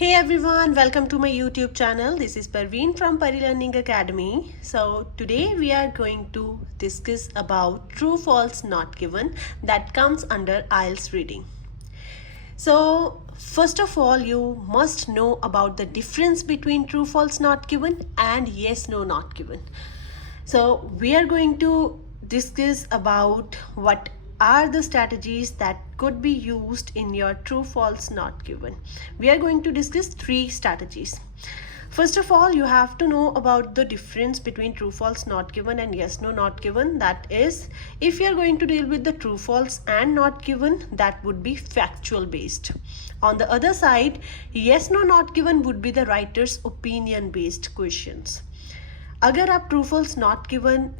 Hey everyone, welcome to my YouTube channel. This is Parveen from Pari Learning Academy. So today we are going to discuss about true false not given that comes under IELTS reading. So first of all, you must know about the difference between true false not given and yes no not given. So we are going to discuss about what are the strategies that could be used in your true false not given. We are going to discuss 3 strategies. First of all, you have to know about the difference between true false not given and yes no not given. That is, if you are going to deal with the true false and not given, that would be factual based. On the other side, yes no not given would be the writer's opinion based questions. अगर आप true false not given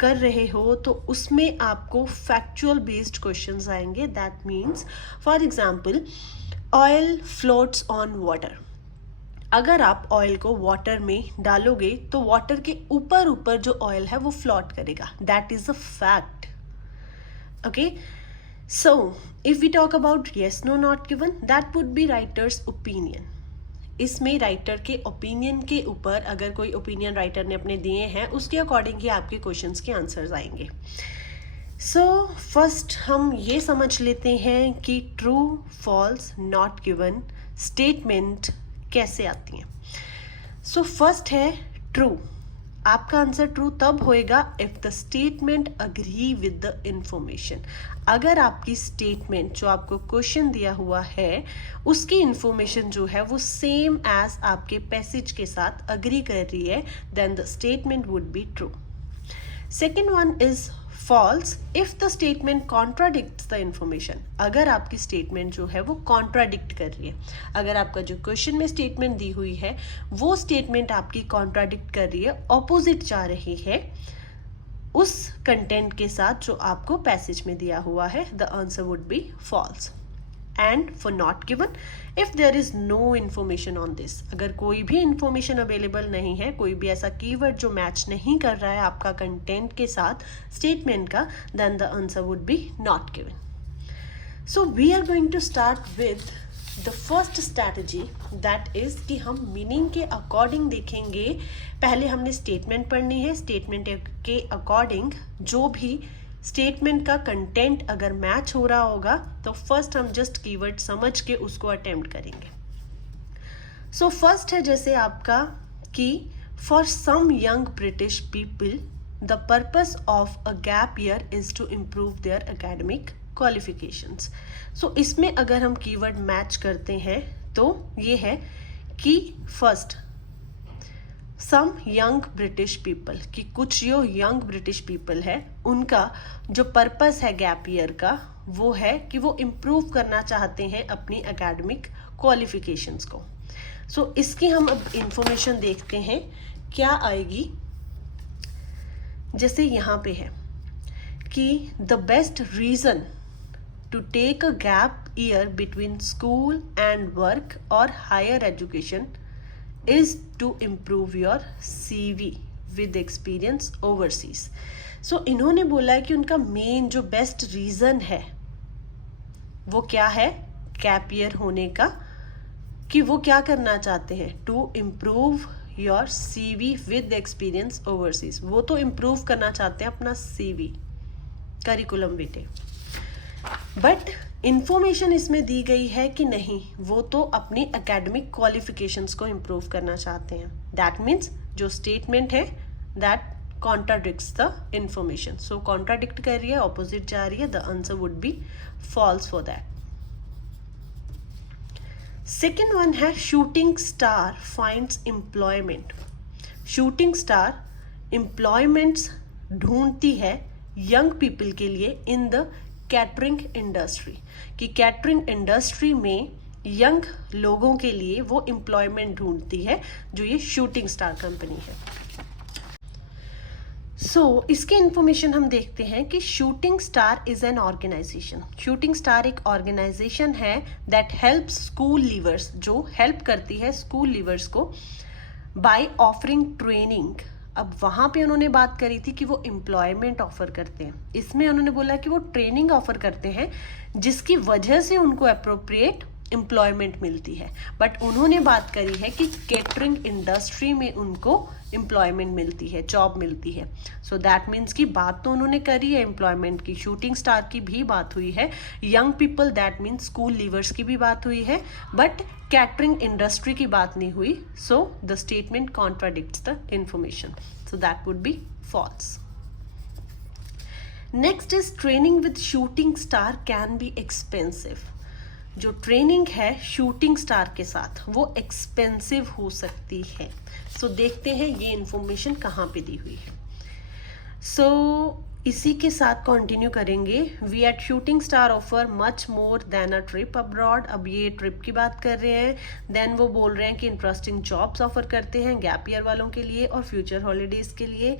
कर रहे हो तो उसमें आपको factual based questions आएंगे. That means for example, oil floats on water. अगर आप ऑयल को वाटर में डालोगे तो वाटर के ऊपर ऊपर जो ऑयल है वो फ्लोट करेगा. That is a fact. Okay, so if we talk about yes no not given, that would be writers opinion. इसमें राइटर के ओपिनियन के ऊपर, अगर कोई ओपिनियन राइटर ने अपने दिए हैं, उसके अकॉर्डिंग ही आपके क्वेश्चंस के आंसर्स आएंगे. सो फर्स्ट हम ये समझ लेते हैं कि true false not given statement कैसे आती हैं. सो फर्स्ट है ट्रू. आपका आंसर ट्रू तब होएगा if the statement agree with the information. अगर आपकी स्टेटमेंट जो आपको क्वेश्चन दिया हुआ है उसकी इंफॉर्मेशन जो है वो सेम एज आपके पैसेज के साथ अग्री कर रही है, then the statement would be true. Second one is false if the statement contradicts the information. अगर आपकी स्टेटमेंट जो है वो कॉन्ट्राडिक्ट कर रही है, अगर आपका जो क्वेश्चन में स्टेटमेंट दी हुई है वो स्टेटमेंट आपकी कॉन्ट्राडिक्ट कर रही है, ऑपोजिट जा रही है उस कंटेंट के साथ जो आपको पैसेज में दिया हुआ है, the answer would be false. And for not given, if there is no information on this, अगर कोई भी इंफॉर्मेशन अवेलेबल नहीं है, कोई भी ऐसा कीवर्ड जो मैच नहीं कर रहा है आपका कंटेंट के साथ स्टेटमेंट का, then the answer would be not given. So we are going to start with the first strategy, that is कि हम मीनिंग के अकॉर्डिंग देखेंगे. पहले हमने स्टेटमेंट पढ़नी है, स्टेटमेंट के अकॉर्डिंग जो भी स्टेटमेंट का कंटेंट अगर मैच हो रहा होगा तो फर्स्ट हम जस्ट कीवर्ड समझ के उसको अटेम्प्ट करेंगे. सो फर्स्ट है जैसे आपका कि for some young British people the purpose of a gap year is to improve their academic qualifications. So इसमें अगर हम कीवर्ड मैच करते हैं तो ये है कि first some young British people, कि कुछ जो यंग ब्रिटिश पीपल है उनका जो पर्पस है गैप ईयर का वो है कि वो इम्प्रूव करना चाहते हैं अपनी एकेडमिक क्वालिफिकेशंस को. सो इसकी हम अब इंफॉर्मेशन देखते हैं क्या आएगी. जैसे यहाँ पे है कि the best reason to take a gap year between school and work or higher education is to improve your CV with experience overseas. So इन्होंने बोला है कि उनका मेन जो बेस्ट रीज़न है वो क्या है गैप ईयर होने का, कि वो क्या करना चाहते हैं, to improve your CV with experience overseas. वो तो इम्प्रूव करना चाहते हैं अपना CV, curriculum vitae. But information इसमें दी गई है कि नहीं, वो तो अपनी एकेडमिक क्वालिफिकेशंस को इम्प्रूव करना चाहते हैं. दैट मीन्स जो स्टेटमेंट है that contradicts the information. So contradict कर रही है, ऑपोजिट जा रही है, the answer would be false for that. Second one है shooting star finds employment. Shooting star employments ढूंढती है यंग पीपल के लिए इन द कैटरिंग इंडस्ट्री, कि कैटरिंग इंडस्ट्री में यंग लोगों के लिए वो एम्प्लॉयमेंट ढूंढती है जो ये शूटिंग स्टार कंपनी है. सो इसके इंफॉर्मेशन हम देखते हैं कि Shooting Star is an organisation. Shooting Star एक ऑर्गेनाइजेशन है दैट हेल्प्स स्कूल लीवर्स, जो हेल्प करती है स्कूल लीवर्स को बाय ऑफरिंग ट्रेनिंग. अब वहाँ पे उन्होंने बात करी थी कि वो एम्प्लॉयमेंट ऑफर करते हैं, इसमें उन्होंने बोला कि वो ट्रेनिंग ऑफर करते हैं जिसकी वजह से उनको अप्रोप्रिएट एम्प्लॉयमेंट मिलती है, बट उन्होंने बात करी है कि केटरिंग इंडस्ट्री में उनको एम्प्लॉयमेंट मिलती है, जॉब मिलती है. सो दैट मीन्स कि बात तो उन्होंने करी है एम्प्लॉयमेंट की, शूटिंग स्टार की भी बात हुई है, young people that means school levers की भी बात हुई है, बट कैटरिंग इंडस्ट्री की बात नहीं हुई. So the statement contradicts the information, so that would be false. Next is training with Shooting Star can be expensive. जो ट्रेनिंग है शूटिंग स्टार के साथ वो एक्सपेंसिव हो सकती है. सो देखते हैं ये इंफॉर्मेशन कहाँ पे दी हुई है. सो इसी के साथ कंटिन्यू करेंगे. We at Shooting Star offer much more than a trip abroad. अब ये ट्रिप की बात कर रहे हैं. देन वो बोल रहे हैं कि इंटरेस्टिंग जॉब्स ऑफर करते हैं गैप ईयर वालों के लिए और फ्यूचर हॉलीडेज के लिए.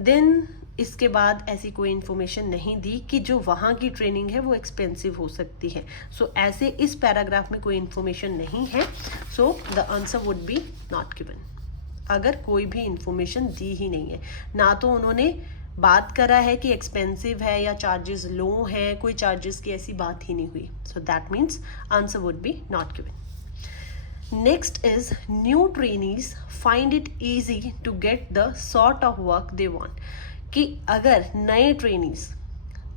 देन इसके बाद ऐसी कोई इन्फॉर्मेशन नहीं दी कि जो वहाँ की ट्रेनिंग है वो एक्सपेंसिव हो सकती है. सो ऐसे इस पैराग्राफ में कोई इन्फॉर्मेशन नहीं है. So the answer would be not given. अगर कोई भी इन्फॉर्मेशन दी ही नहीं है, ना तो उन्होंने बात करा है कि एक्सपेंसिव है या चार्जेस लो हैं, कोई चार्जेस की ऐसी बात ही नहीं हुई. सो that means answer would be not given. Next is new trainees find it easy to get the sort of work they want. कि अगर नए ट्रेनीज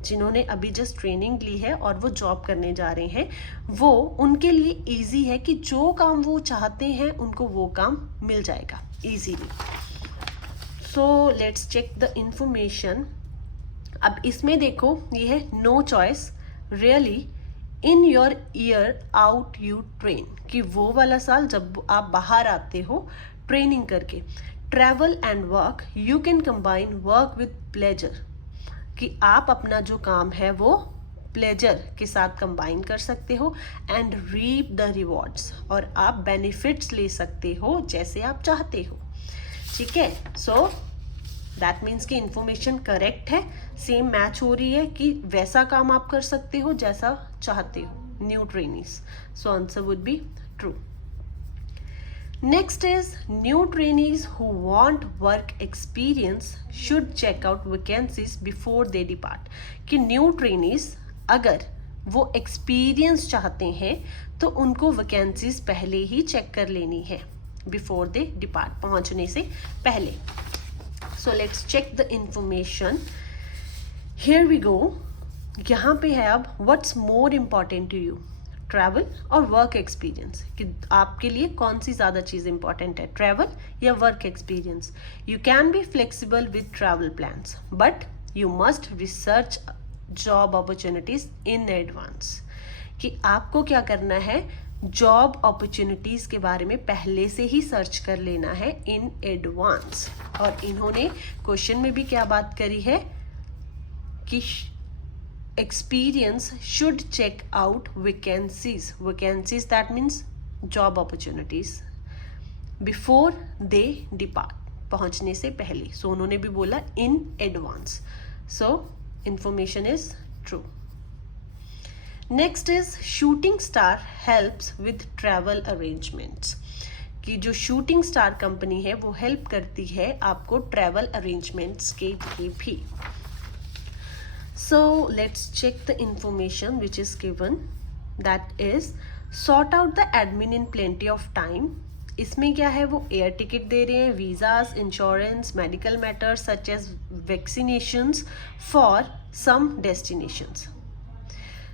जिन्होंने अभी जस्ट ट्रेनिंग ली है और वो जॉब करने जा रहे हैं, वो उनके लिए इजी है कि जो काम वो चाहते हैं उनको वो काम मिल जाएगा easily. So let's check the information. अब इसमें देखो ये है no choice, really, in your year out you train. कि वो वाला साल जब आप बाहर आते हो ट्रेनिंग करके. Travel and work you can combine work with pleasure. कि आप अपना जो काम है वो प्लेजर के साथ कंबाइन कर सकते हो. एंड रीप द रिवॉर्ड्स, और आप बेनिफिट्स ले सकते हो जैसे आप चाहते हो. ठीक है. सो दैट मीन्स कि इंफॉर्मेशन करेक्ट है, सेम मैच हो रही है कि वैसा काम आप कर सकते हो जैसा चाहते हो new trainees. So answer would be true. Next is new trainees who want work experience should check out vacancies before they depart. कि न्यू ट्रेनीज अगर वो एक्सपीरियंस चाहते हैं तो उनको वैकेंसीज पहले ही चेक कर लेनी है बिफोर दे डिपार्ट, पहुंचने से पहले. So let's check the information. Here we go. यहाँ पे है अब what's more important to you, travel और work experience. कि आपके लिए कौन सी ज़्यादा चीज़ important है, travel या work experience. You can be flexible with travel plans, but you must research job opportunities in advance. कि आपको क्या करना है, जॉब अपॉर्चुनिटीज़ के बारे में पहले से ही सर्च कर लेना है इन एडवांस. और इन्होंने क्वेश्चन में भी क्या बात करी है कि experience should check out vacancies. Vacancies that means job opportunities before they depart, पहुंचने से पहले. सो उन्होंने भी बोला in advance. So information is true. Next is Shooting Star helps with travel arrangements. कि जो शूटिंग स्टार कंपनी है वो हेल्प करती है आपको ट्रैवल अरेंजमेंट्स के लिए भी. So let's check the information which is given. That is sort out the admin in plenty of time. इसमें क्या है, वो एयर टिकट दे रहे हैं, visas, insurance, medical matters such as vaccinations for some destinations.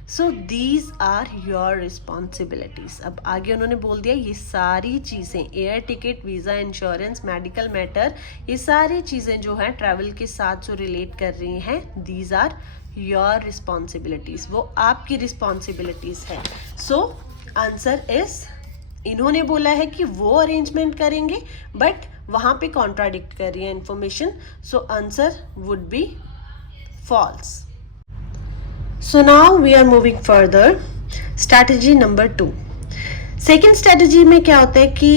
So these are your responsibilities. अब आगे उन्होंने बोल दिया ये सारी चीज़ें, air ticket, visa, insurance, medical matter, ये सारी चीज़ें जो हैं ट्रैवल के साथ जो रिलेट कर रही हैं, दीज आर योर रिस्पॉन्सिबिलिटीज़. वो आपकी रिस्पॉन्सिबिलिटीज़ है. सो आंसर इज, इन्होंने बोला है कि वो अरेंजमेंट करेंगे बट वहाँ पे कॉन्ट्राडिक्ट कर रही है information. So answer would be false. So now we are moving further. Strategy number 2. Second strategy में क्या होता है कि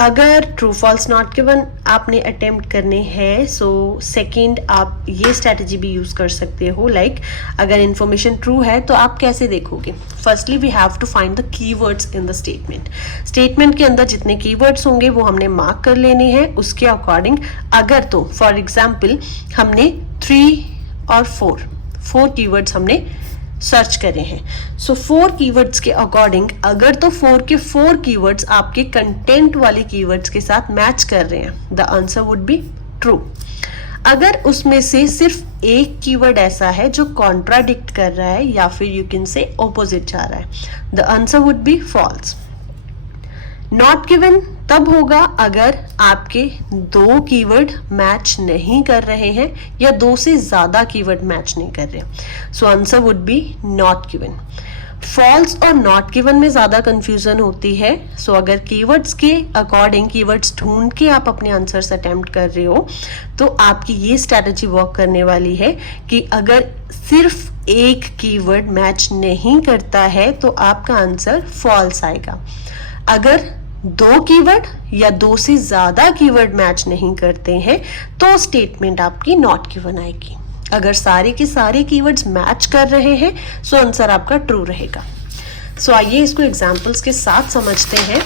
अगर ट्रू फॉल्स नॉट गिवन आपने अटेम्प्ट करने हैं, सो सेकेंड आप ये स्ट्रैटेजी भी यूज़ कर सकते हो. लाइक अगर इन्फॉर्मेशन ट्रू है तो आप कैसे देखोगे. Firstly we have to find the keywords in the statement. Statement के अंदर जितने कीवर्ड्स होंगे वो हमने मार्क कर लेने हैं उसके अकॉर्डिंग. अगर तो फॉर एग्जाम्पल हमने 3 और 4 कीवर्ड्स हमने सर्च करे हैं. सो 4 कीवर्ड्स के अकॉर्डिंग अगर तो 4 के 4 कीवर्ड्स आपके कंटेंट वाले कीवर्ड्स के साथ मैच कर रहे हैं, the answer would be true. अगर उसमें से सिर्फ एक कीवर्ड ऐसा है जो कॉन्ट्राडिक्ट कर रहा है या फिर यू कैन से ऑपोजिट जा रहा है, the answer would be false. Not given तब होगा अगर आपके 2 कीवर्ड मैच नहीं कर रहे हैं या 2 से ज्यादा कीवर्ड मैच नहीं कर रहे. So answer would be not given. False और नॉट गिवन में ज्यादा कंफ्यूजन होती है. सो अगर कीवर्ड्स के अकॉर्डिंग कीवर्ड्स ढूंढ के आप अपने आंसर्स अटेम्प्ट कर रहे हो तो आपकी ये स्ट्रैटेजी वर्क करने वाली है कि अगर सिर्फ एक कीवर्ड मैच नहीं करता है तो आपका आंसर फॉल्स आएगा. अगर 2 कीवर्ड या 2 से ज्यादा कीवर्ड मैच नहीं करते हैं तो स्टेटमेंट आपकी नॉट गिवन आएगी. अगर सारे के सारे कीवर्ड्स मैच कर रहे हैं सो आंसर आपका ट्रू रहेगा. सो आइए इसको एग्जांपल्स के साथ समझते हैं.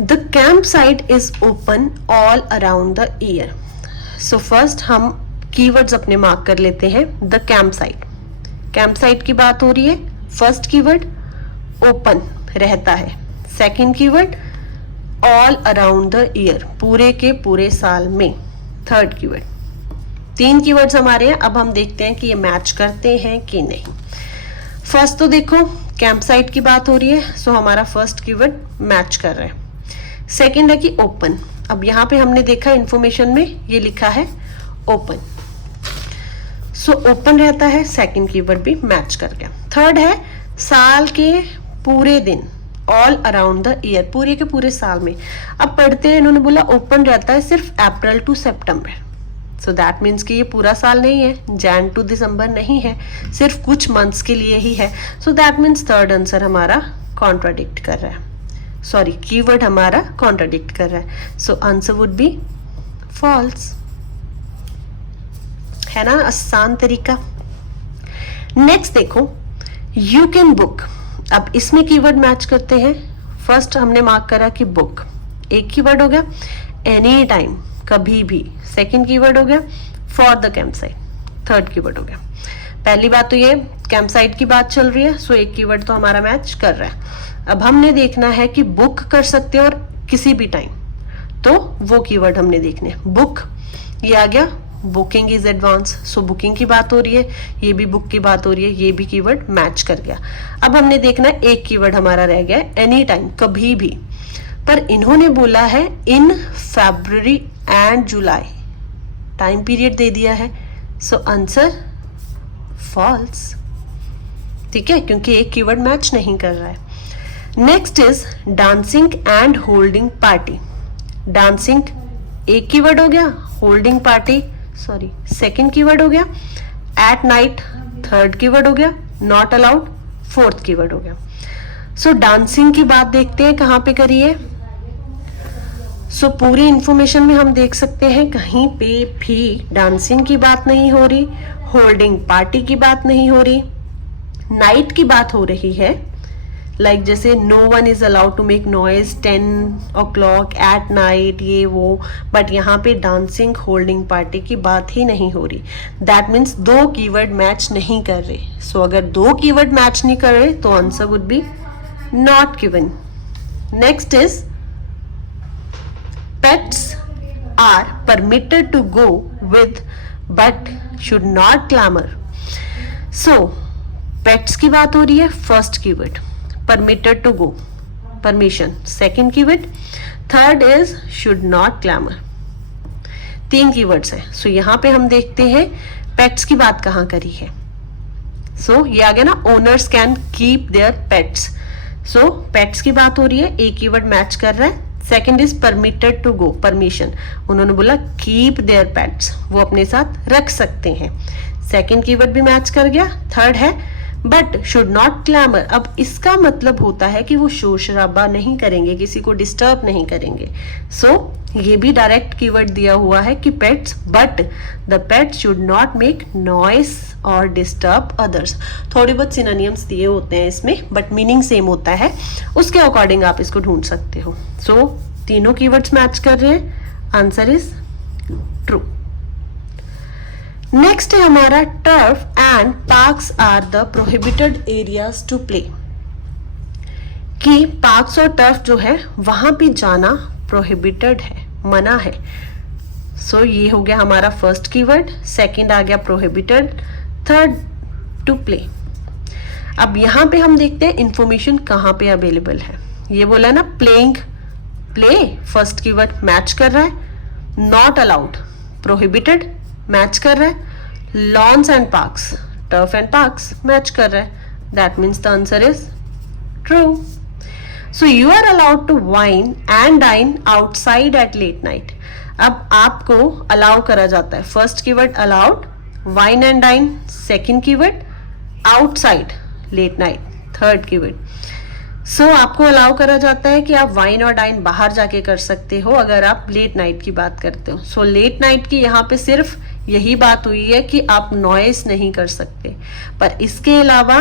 The camp site is open all around the year. So first हम कीवर्ड्स अपने मार्क कर लेते हैं. The camp site, camp site की बात हो रही है. फर्स्ट कीवर्ड ओपन, रहता है. Second keyword all around the year, पूरे के पूरे साल में. थर्ड कीवर्ड, 3 कीवर्ड्स हमारे हैं. अब हम देखते हैं कि ये मैच करते हैं कि नहीं. फर्स्ट तो देखो कैंप साइट की बात हो रही है, सो हमारा फर्स्ट कीवर्ड मैच कर रहा है. सेकंड है कि ओपन. अब यहाँ पे हमने देखा इंफॉर्मेशन में ये लिखा है ओपन, सो ओपन रहता है. सेकंड कीवर्ड भी मैच कर गया. थर्ड है साल के पूरे दिन, ऑल अराउंड द ईयर, पूरे के पूरे साल में. अब पढ़ते हैं, इन्होंने बोला ओपन रहता है सिर्फ अप्रैल टू सितंबर. सो दैट मीन्स कि ये पूरा साल नहीं है, जैन टू दिसंबर नहीं है, सिर्फ कुछ मंथ्स के लिए ही है. सो दैट मीन्स थर्ड आंसर हमारा कॉन्ट्राडिक्ट कर रहा है. सॉरी, कीवर्ड हमारा कॉन्ट्राडिक्ट कर रहा है. So answer would be false. है ना आसान तरीका. नेक्स्ट देखो यू कैन बुक. अब इसमें कीवर्ड मैच करते हैं. फर्स्ट हमने मार्क करा कि बुक, एक कीवर्ड हो गया. एनी टाइम, कभी भी, सेकंड कीवर्ड हो गया. For the camp site, third keyword हो गया. पहली बात तो ये कैंप साइट की बात चल रही है, सो एक कीवर्ड तो हमारा मैच कर रहा है. अब हमने देखना है कि बुक कर सकते हो और किसी भी टाइम, तो वो कीवर्ड हमने देखने. बुक, ये आ गया. Booking is advance, so booking की बात हो रही है. ये भी बुक की बात हो रही है, ये भी कीवर्ड मैच कर गया. अब हमने देखना है एक कीवर्ड हमारा रह गया, एनी टाइम, कभी भी. पर इन्होंने बोला है in February and July, time period दे दिया है. So answer false. ठीक है, क्योंकि एक कीवर्ड मैच नहीं कर रहा है. Next is dancing and holding party. Dancing एक कीवर्ड हो गया, holding party sorry second keyword हो गया, एट नाइट थर्ड कीवर्ड हो गया, नॉट अलाउड फोर्थ कीवर्ड हो गया. सो डांसिंग की बात देखते हैं कहाँ पे करी है. सो पूरी इंफॉर्मेशन में हम देख सकते हैं कहीं पे भी डांसिंग की बात नहीं हो रही, होल्डिंग पार्टी की बात नहीं हो रही, नाइट की बात हो रही है. लाइक जैसे no one is allowed to make noise 10 o'clock at night, ये वो. बट यहाँ पे डांसिंग होल्डिंग पार्टी की बात ही नहीं हो रही. दैट मीन्स 2 कीवर्ड मैच नहीं कर रहे. सो अगर 2 कीवर्ड मैच नहीं कर रहे तो answer would be not given. Next is pets are permitted to go with but should not clamour. So pets की बात हो रही है, first keyword permitted to go, permission, second keyword. Third is should not clamour. 3 keywords हैं. So यहाँ पे हम देखते हैं पेट्स की बात कहाँ करी है. सो ये आ गया ना, owners can keep their pets. So pets की बात हो रही है, एक कीवर्ड मैच कर रहा है. Second is permitted to go, permission. उन्होंने बोला कीप देयर पेट्स, वो अपने साथ रख सकते हैं. सेकंड कीवर्ड भी मैच कर गया. थर्ड है बट शुड नॉट क्लैमर. अब इसका मतलब होता है कि वो शोर शराबा नहीं करेंगे, किसी को डिस्टर्ब नहीं करेंगे. सो ये भी डायरेक्ट कीवर्ड दिया हुआ है कि pets, but the pets should not make noise और डिस्टर्ब अदर्स. थोड़ी बहुत सिनोनिम्स दिए होते हैं इसमें, बट मीनिंग सेम होता है. उसके अकॉर्डिंग आप इसको ढूंढ सकते हो. सो तीनों कीवर्ड्स मैच कर रहे हैं. Answer is true. नेक्स्ट है हमारा turf and parks are the prohibited areas to play, कि पार्क्स और टर्फ जो है वहां पे जाना प्रोहिबिटेड है, मना है। सो ये हो गया हमारा फर्स्ट कीवर्ड, सेकंड आ गया प्रोहिबिटेड, थर्ड टू प्ले। अब यहाँ पे हम देखते हैं इंफॉर्मेशन कहाँ पे अवेलेबल है। ये बोला ना playing, play first keyword match कर रहा है, नॉट अलाउड प्रोहिबिटेड मैच कर रहा है, lawns and parks turf and parks match कर रहा है, that means the answer is true. So you are allowed to wine and dine outside at late night. अब आपको अलाउ करा जाता है, first keyword allowed, wine and dine second keyword, outside late night third keyword. So आपको allow करा जाता है कि आप वाइन और डाइन बाहर जाके कर सकते हो अगर आप लेट नाइट की बात करते हो। सो लेट नाइट की यहाँ पे सिर्फ यही बात हुई है कि आप नॉइस नहीं कर सकते, पर इसके अलावा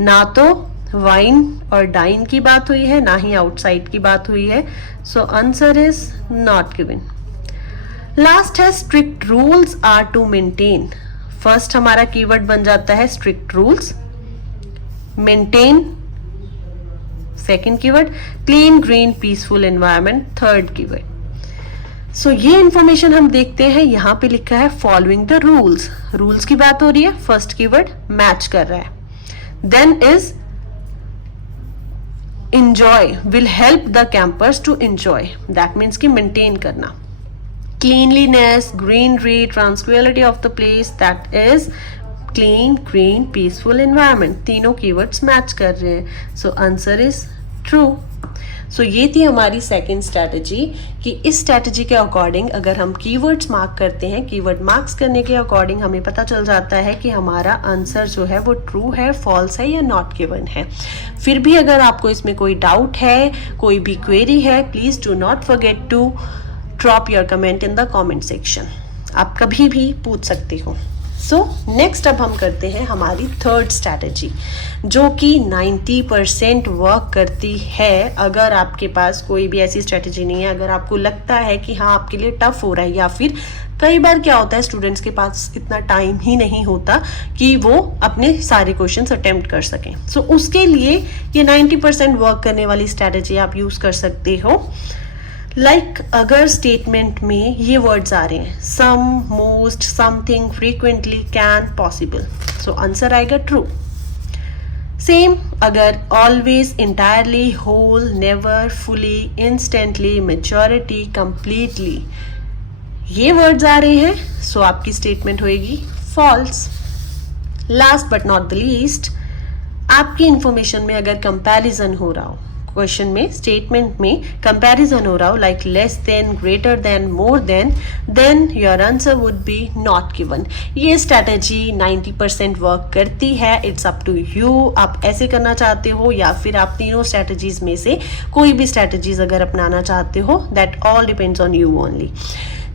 ना तो वाइन और डाइन की बात हुई है, ना ही आउटसाइड की बात हुई है। So answer is not given. Last है strict rules are to maintain. First हमारा कीवर्ड बन जाता है strict rules, maintain second keyword, clean green peaceful environment third keyword. So ये इंफॉर्मेशन हम देखते हैं, यहाँ पे लिखा है फॉलोइंग द रूल्स, रूल्स की बात हो रही है, फर्स्ट कीवर्ड मैच कर रहा है। Then is enjoy will help the campers to enjoy, that means कि maintain करना, cleanliness, greenery, tranquility of the place, that is clean, green, peaceful environment, तीनों keywords मैच कर रहे हैं। So answer is true। सो ये थी हमारी सेकेंड स्ट्रैटेजी कि इस स्ट्रैटेजी के अकॉर्डिंग अगर हम कीवर्ड्स मार्क करते हैं, कीवर्ड मार्क्स करने के अकॉर्डिंग हमें पता चल जाता है कि हमारा आंसर जो है वो ट्रू है, फॉल्स है या नॉट गिवन है। फिर भी अगर आपको इसमें कोई डाउट है, कोई भी क्वेरी है, please do not forget to drop your comment in the comment section. आप कभी भी पूछ सकते हो। सो नेक्स्ट अब हम करते हैं हमारी थर्ड स्ट्रैटेजी, जो कि 90% वर्क करती है। अगर आपके पास कोई भी ऐसी स्ट्रैटेजी नहीं है, अगर आपको लगता है कि हाँ आपके लिए टफ हो रहा है, या फिर कई बार क्या होता है स्टूडेंट्स के पास इतना टाइम ही नहीं होता कि वो अपने सारे क्वेश्चंस अटेम्प्ट कर सकें। सो उसके लिए ये 90% वर्क करने वाली स्ट्रैटेजी आप यूज़ कर सकते हो। लाइक अगर स्टेटमेंट में ये वर्ड्स आ रहे हैं, some, most, something, frequently, can, possible, so answer आएगा ट्रू। सेम अगर always, entirely, whole, never, fully, instantly, majority, completely, ये वर्ड्स आ रहे हैं, सो आपकी स्टेटमेंट होएगी false. Last but not the least, आपकी इंफॉर्मेशन में अगर कंपैरिजन हो रहा हो, क्वेश्चन में, स्टेटमेंट में कंपैरिजन हो रहा हो, like less than, greater than, more than your answer would be not given. ये स्ट्रैटेजी 90% वर्क करती है। इट्स अप टू यू, आप ऐसे करना चाहते हो या फिर आप तीनों स्ट्रैटेजीज में से कोई भी स्ट्रैटेजीज अगर अपनाना चाहते हो, that all depends on you only.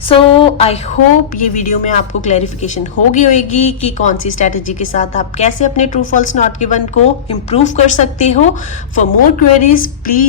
So I hope ये वीडियो में आपको क्लैरिफिकेशन हो गई होगी कि कौन सी स्ट्रैटेजी के साथ आप कैसे अपने ट्रू फॉल्स नॉट गिवन को इम्प्रूव कर सकते हो। For more queries please